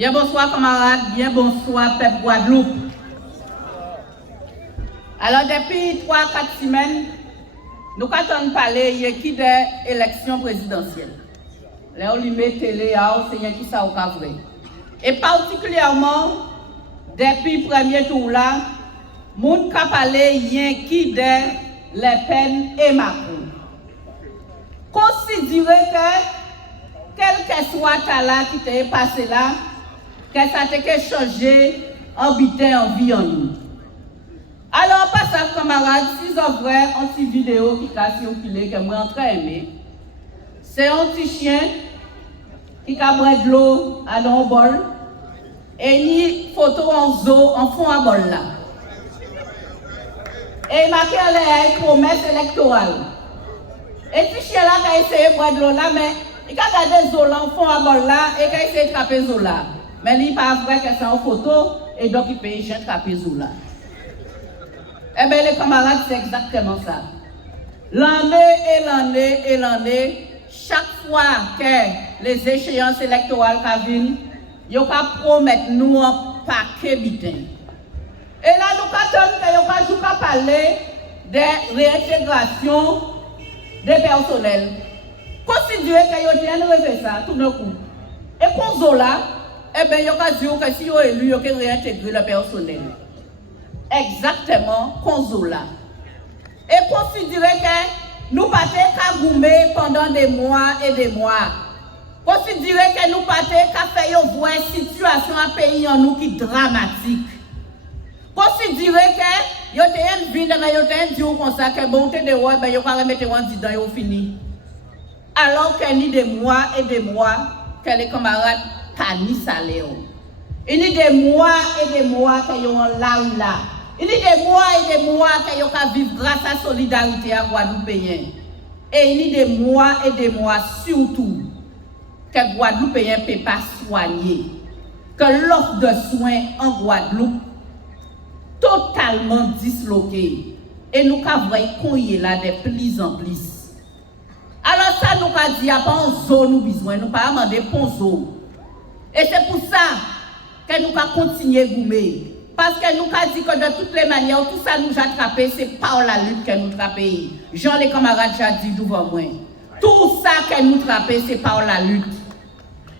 Bien bonsoir camarades, bien bonsoir peuple Guadeloupe. Alors depuis 3-4 semaines, nous avons parlé de des élections présidentielles. Là on lui met télé, c'est qui ça au vrai. Et particulièrement depuis le premier tour là, nous avons parlé de Les Pen et Macron. Considérez que quel que soit là qui t'est passé là, que ça t'a changé en butin en vie en nous. Alors, pas ça, camarades, si vous avez une petite vidéo qui a circulé, que moi très aimé, c'est un petit chien qui a pris de l'eau à un bol et une photo en zoo en fond à bol là. Et il marqué les promesses électorales. Et ce chien là qui a essayé de prendre de l'eau là, mais il a gardé l'eau là en fond à bol là et il a essayé de trapper l'eau là. Mais il n'est pas vrai que c'est en photo et donc il peut y trapper l'eau là. Eh bien, les camarades, c'est exactement ça. L'année, chaque fois que les échéances électorales viennent, ils promettent nous un paquet de butin. Et là, nous allons parler de réintégration des personnels. Considérez que vous avez fait ça tout d'un coup. Et pour Zola, eh bien, vous avez dit que si vous êtes élu, vous avez réintégré le personnel. Exactement, Consola. Et considérez que nous partons qu'à goumer pendant des mois et des mois. Considérez que nous partons qu'à faire une situation à pays en nous qui est dramatique. Considérez que vous avez une vie dans le temps comme ça, que bon, de roi, vous allez mettre un dit dans fini. Alors qu'il y a des mois et des mois que les camarades n'ont ni salaire. Il y a des mois et des mois qu'ils ont là. Il y a des mois et des mois qu'ils ont vivre grâce à la solidarité à Guadeloupéens. Et il y a des mois et des mois surtout que Guadeloupéens ne peut pas soigner. Que l'offre de soins en Guadeloupe totalement disloquée. Et nous avons qu'on y est là de plus en plus. Alors ça nous a dit, il n'y a pas un zone nous besoin, nous pas demander pour zone. Et c'est pour ça que nous allons continuer à goumer. Parce que nous avons dit que de toutes les manières, tout ça nous a attrapé, c'est par la lutte que nous trappons. Jean les camarades j'ai dit devant moi. Tout ça que nous trappons, c'est par la lutte.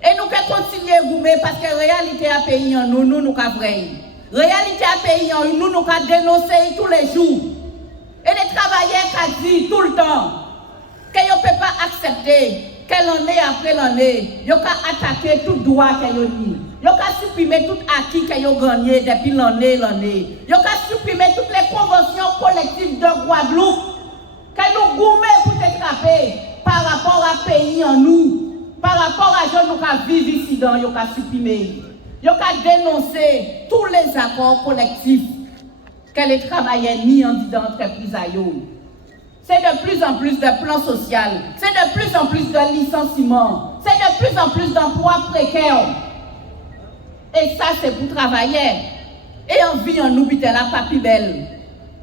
Et nous allons continuer à goumer parce que la réalité à pays en nous, nous avons vrai. Réalité à pays en nous, nous avons dénoncé tous les jours. Et les travailleurs qui dit tout le temps qu'ils ne peuvent pas accepter que l'année après l'année, ils ont attaqué tout droit qu'ils ont mis. Ils ont supprimé tout acquis qu'ils ont gagné depuis l'année. Ils ont supprimé toutes les conventions collectives de Guadeloupe que nous gourmets pour t'attraper par rapport à pays en nous, par rapport à gens qui vivent ici dans, ils ont supprimé. Ils ont dénoncé tous les accords collectifs que les travailleurs mis en d'entreprise à eux. C'est de plus en plus de plans sociaux, c'est de plus en plus de licenciements, c'est de plus en plus d'emplois précaires. Et ça, c'est pour travailler. Et en vie en nous, c'est la pas plus belle.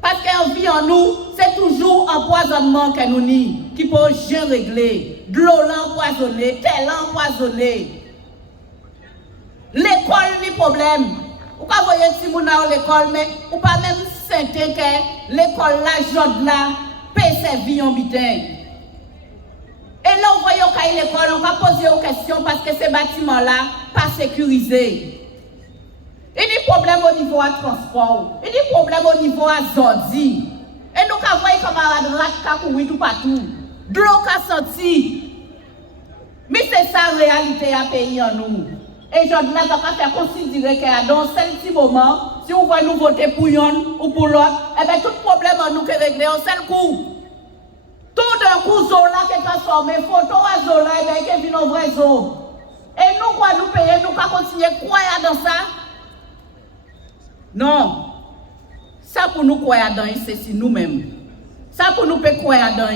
Parce qu'en vie en nous, c'est toujours empoisonnement que nous n'y, qui peut rien régler. De l'eau empoisonnée, tel empoisonné. L'école, ni problème. Vous ne voyez pas si vous avez l'école, mais vous ne pas même sentir que l'école là, jode là, peut servir en bitin. Et là, vous voyez qu'à l'école, on va poser aux questions parce que ces bâtiments-là, pas sécurisés. Il y a des problèmes au niveau du transport. Il y a des problèmes au niveau de Zordi. Et nous avons vu comme un rat qui tout partout. De l'eau qui a senti. Mais c'est ça la réalité à pays en nous. Et je dois faire considérer que dans ce petit moment, si on voit nous voter pour une ou pour l'autre, eh bien tout problème en nous est réglé en seul coup. Tout d'un coup, Zola qui est transformé, photo à Zola, et bien qui vient en vrai Zola. Et nous, quoi, nous payer, nous pas continuer à croire dans ça? Non. Ça pour nous croire dans c'est si nous-mêmes. Ça pour nous croire dans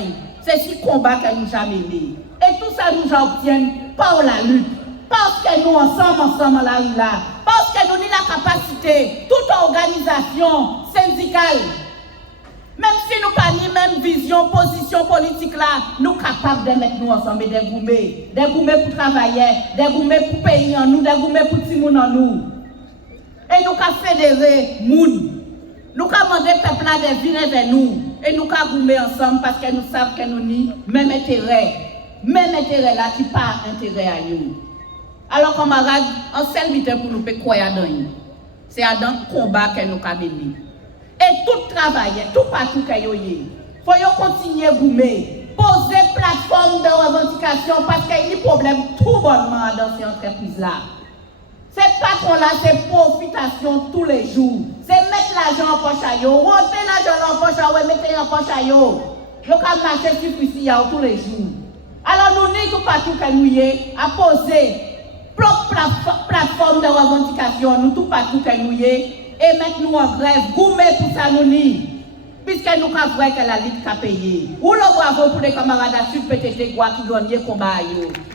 c'est si combat que nous jamais mené. Et tout ça nous obtiennent par la lutte. Parce que nous ensemble là. Parce que nous avons la capacité, toute organisation syndicale, Même si nous pas ni même vision, position politique là, nous capables de mettre nous ensemble des gourmets pour travailler, des gourmets pour payer en nous, des gourmets pour Timoun en nous. Et nous avons fédéré moun. Nous avons demandé peuple là de venir vers nous. Et nous avons gourmets ensemble parce que nous savons que nous avons même intérêt là qui pas intérêt à nous. Alors, camarades, en seul but pour nous croire dans nous. C'est dans le combat que nous avons mené. Et tout travailler, tout partout que nous avons. Il faut continuer à goumer, poser plateforme de revendication parce qu'il y a des problèmes tout bonnement dans ces entreprises-là. Ces patrons-là, c'est profitation tous les jours. C'est mettre l'argent en poche à eux, rôter l'argent en poche à eux, mettre en poche à eux. Ils ont marché sur ici tous les jours. Alors nous, ni tout partout que nous avons, à poser propre plateforme de revendication, nous tout partout que nous avons, et mettre nous en grève, goumer pour ça nous ni. Puisque nous avons vrai que la lutte a payé. Ou le bravo pour les camarades à Sud PTT qui gagnent le combat.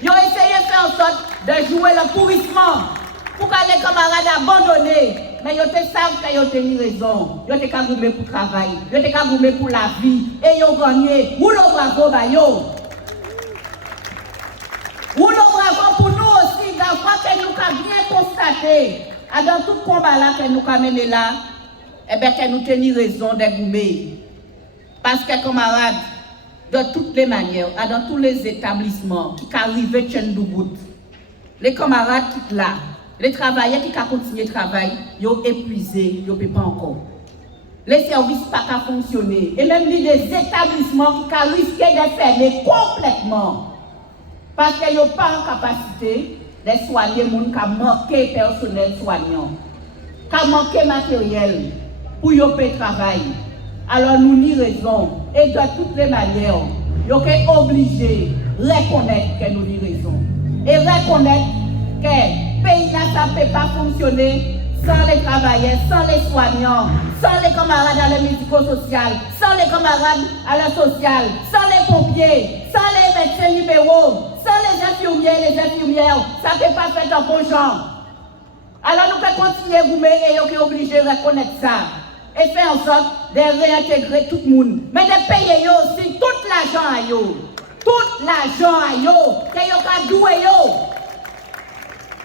Ils ont essayé de faire en sorte de jouer le pourrissement pour que les camarades abandonnent. Mais ils savent qu'ils ont tenu raison. Ils ont goumer pour le travail. Ils ont goumer pour la vie. Et ils ont gagné. Ou le bravo, ou le bravo pour nous aussi, d'avoir que nous avons bien constaté, dans tout combat là que nous avons mené là, eh bien que nous tenions raison de goumer. Parce que camarades, de toutes les manières, dans tous les établissements qui arrivent chez nous, les camarades qui sont là, les travailleurs qui ont continué de travailler, ils ont épuisé, ils ne peuvent pas encore. Les services n'ont pas fonctionné. Et même des établissements qui ont risqué de fermer complètement. Parce qu'ils n'ont pas en capacité de soigner les gens qui ont manqué personnel soignant, qui ont manqué matériel pour qu'ils puissent travailler. Alors nous n'y raison. Et de toutes les manières, nous sommes obligés de reconnaître que nous n'y raison. Et reconnaître que le pays là, ça ne peut pas fonctionner sans les travailleurs, sans les soignants, sans les camarades à la médico-sociale, sans les camarades à la sociale, sans les pompiers, sans les médecins libéraux, sans les infirmiers, les infirmières, ça ne peut pas faire un bon genre. Alors nous pouvons continuer à goumer et nous sommes obligés de reconnaître ça. Et faire en sorte de réintégrer tout le monde. Mais de payer aussi tout l'argent à eux. Tout l'argent à eux. Que vous avez doué.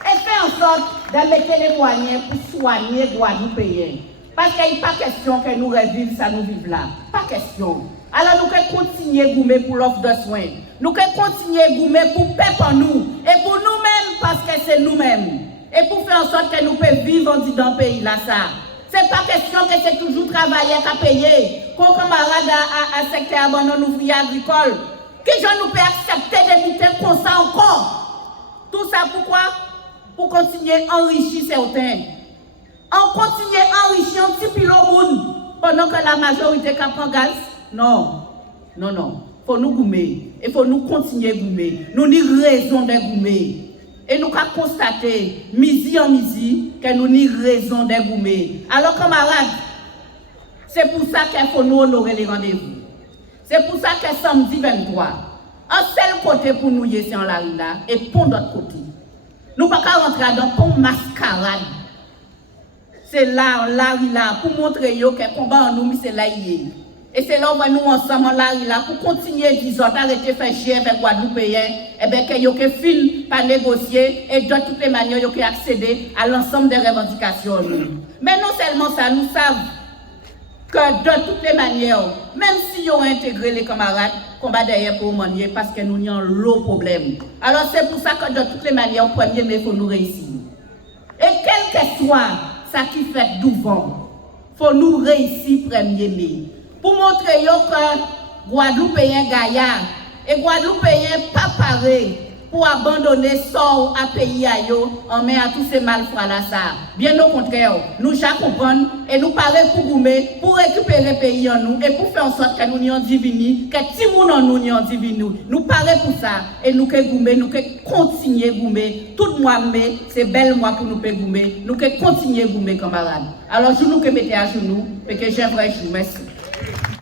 Et faire en sorte de mettre les moyens pour soigner les Guadeloupéens. Parce qu'il n'y a pas question que nous revivions ça, nous vivons là. Pas question. Alors nous pouvons continuer à goumer pour l'offre de soins. Nous pouvons continuer à goumer pour paix pour nous. Et pour nous-mêmes, parce que c'est nous-mêmes. Et pour faire en sorte que nous puissions vivre dans le pays là, ça. C'est pas question que c'est toujours travailler qu'à payer. Comme camarade à secteur abandon ouvrier agricole. Que je nous peux accepter de lutter comme ça encore. Tout ça pourquoi? Pour continuer à enrichir certains. On continue à enrichir un petit pilot monde pendant que la majorité prend gaz? Non. Non, non. Il faut nous goumer. Il faut nous continuer à goumer. Nous avons raison de goumer. Et nous avons constaté, midi en midi, que nous avons raison de goumer. Alors, camarades, c'est pour ça qu'il faut nous honorer les rendez-vous. C'est pour ça que samedi 23, un seul côté pour nous, c'est en la rue là, et pour l'autre côté. Nous ne pouvons pas rentrer dans une mascarade. C'est là, là, pour montrer que le combat en nous, c'est là. Et c'est là où nous ensemble là pour continuer à dire d'arrêter de faire chier avec les Guadeloupéens, et bien que vous fil par négocier et de toutes les manières vous accéder à l'ensemble des revendications. Mais non seulement ça, nous savons que de toutes les manières, même si vous intégré les camarades, combat derrière pour manier parce que nous avons l'eau problème. Alors c'est pour ça que de toutes les manières, au premier mai, il faut nous réussir. Et quel que soit ça qui fait devant, il faut nous réussir premier mai. Pour montrer que Guadeloupéens gaillard et Guadeloupéens pas parés pour abandonner sort à pays à yo en main à tous ces malfrats là ça. Bien au contraire, nous chaque comprendre et nous parler pour goumer, pour récupérer le pays en nous et pour faire en sorte que nous n'y en divini, que si nous en nous n'y en divini. Nous parler pour ça et nous que goumer, nous que continuer goumer. Tout mois mai, c'est bel mois pour nous que goumer, nous que continuer goumer camarades. Alors je nous que mettez à genoux et que j'aimerais je vous merci.